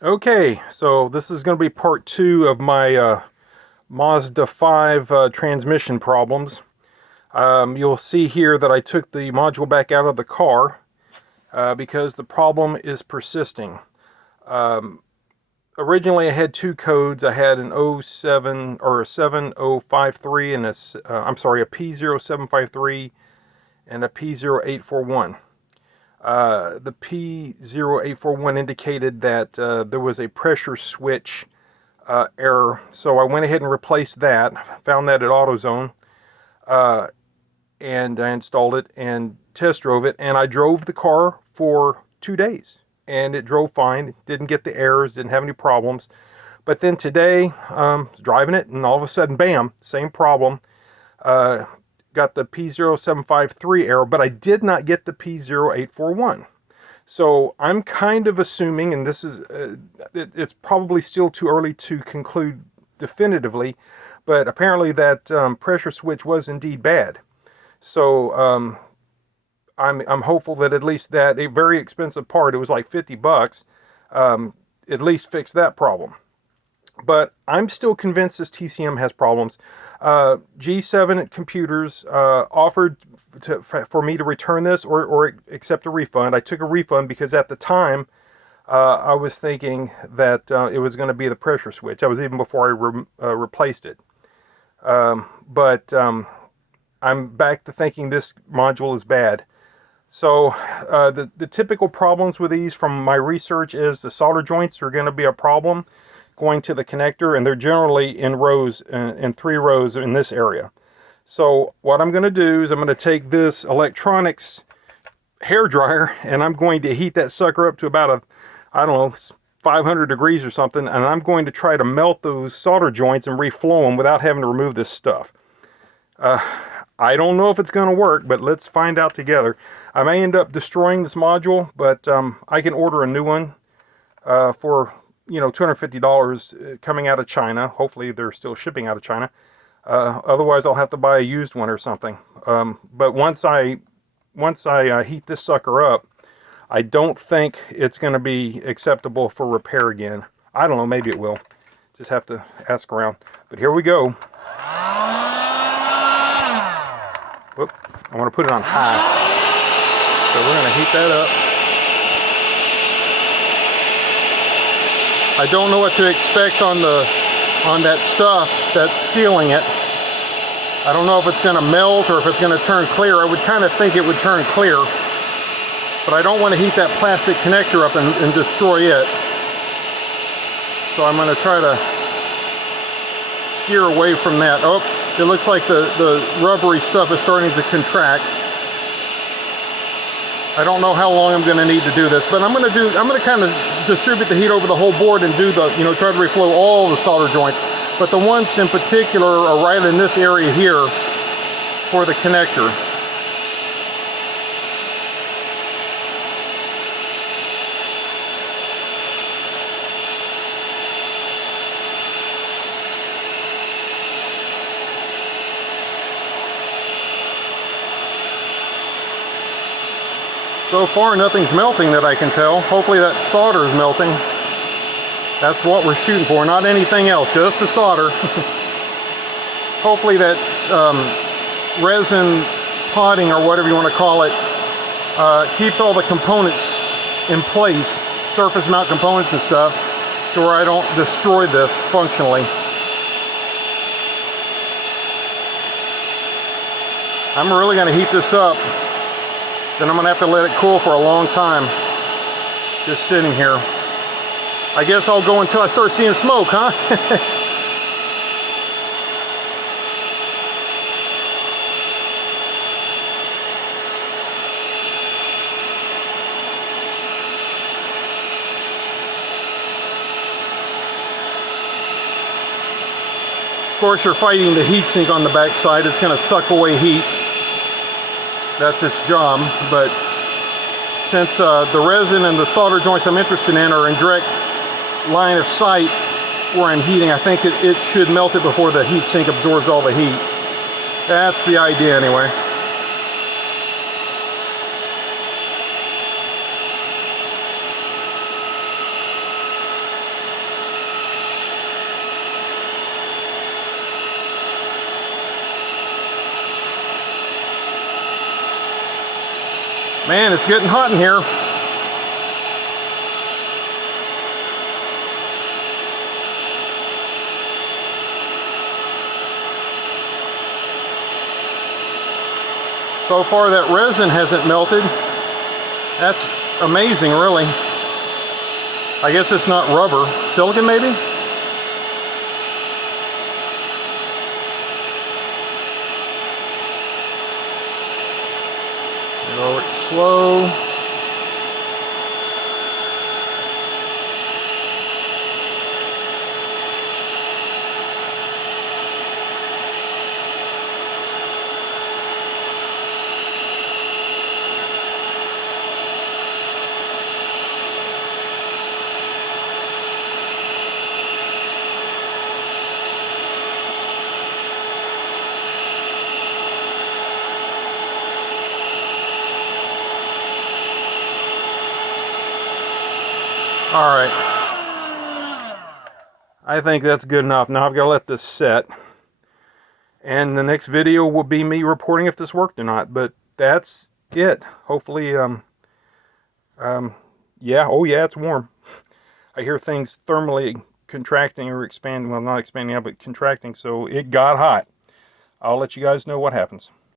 Okay, so this is going to be part 2 of my Mazda 5 transmission problems. You'll see here that I took the module back out of the car because the problem is persisting. Um, Originally I had two codes. I had an 07 or a 7053 and a P0753 and a P0841. The P0841 indicated that there was a pressure switch error, so I went ahead and replaced that. Found that at AutoZone, uh, and I installed it and test drove it, and I drove the car for 2 days, and it drove fine. Didn't get the errors, didn't have any problems. But then today, driving it, and all of a sudden, bam, same problem. Uh, Got the P0753 error, but I did not get the P0841. So I'm kind of assuming, and this is, it's probably still too early to conclude definitively, but apparently that pressure switch was indeed bad. So I'm hopeful that at least that a very expensive part, it was like $50, at least fix that problem. But I'm still convinced this TCM has problems. G7 Computers offered for me to return this or accept a refund. I took a refund because at the time I was thinking that it was going to be the pressure switch. That was even before I replaced it. But I'm back to thinking this module is bad. So the typical problems with these from my research is the solder joints are going to be a problem going to the connector, and they're generally in rows, in 3 rows in this area. So what I'm going to do is I'm going to take this electronics hair dryer and I'm going to heat that sucker up to about I don't know, 500 degrees or something, and I'm going to try to melt those solder joints and reflow them without having to remove this stuff. I don't know if it's going to work, but let's find out together. I may end up destroying this module, but I can order a new one for $250 coming out of China. Hopefully they're still shipping out of China. Otherwise I'll have to buy a used one or something. But once I heat this sucker up, I don't think it's going to be acceptable for repair again. I don't know, maybe it will. Just have to ask around. But here we go. Whoop, I want to put it on high. So we're going to heat that up. I don't know what to expect on that stuff that's sealing it. I don't know if it's going to melt or if it's going to turn clear. I would kind of think it would turn clear, but I don't want to heat that plastic connector up and destroy it. So I'm going to try to steer away from that. Oh, it looks like the rubbery stuff is starting to contract. I don't know how long I'm going to need to do this, but I'm going to kind of distribute the heat over the whole board and do try to reflow all the solder joints. But the ones in particular are right in this area here for the connector. So far, nothing's melting that I can tell. Hopefully that solder is melting. That's what we're shooting for, not anything else, just the solder. Hopefully that resin potting, or whatever you want to call it, keeps all the components in place, surface mount components and stuff, to where I don't destroy this functionally. I'm really going to heat this up. Then I'm going to have to let it cool for a long time. Just sitting here. I guess I'll go until I start seeing smoke, huh? Of course, you're fighting the heat sink on the back side. It's going to suck away heat. That's its job, but since the resin and the solder joints I'm interested in are in direct line of sight where I'm heating, I think it should melt it before the heat sink absorbs all the heat. That's the idea anyway. Man, it's getting hot in here. So far that resin hasn't melted. That's amazing, really. I guess it's not rubber. Silicon, maybe? Go it slow. Alright, I think that's good enough. Now I've got to let this set. And the next video will be me reporting if this worked or not. But that's it. Hopefully, yeah, oh yeah, it's warm. I hear things thermally contracting or expanding. Well, not expanding out, but contracting. So it got hot. I'll let you guys know what happens.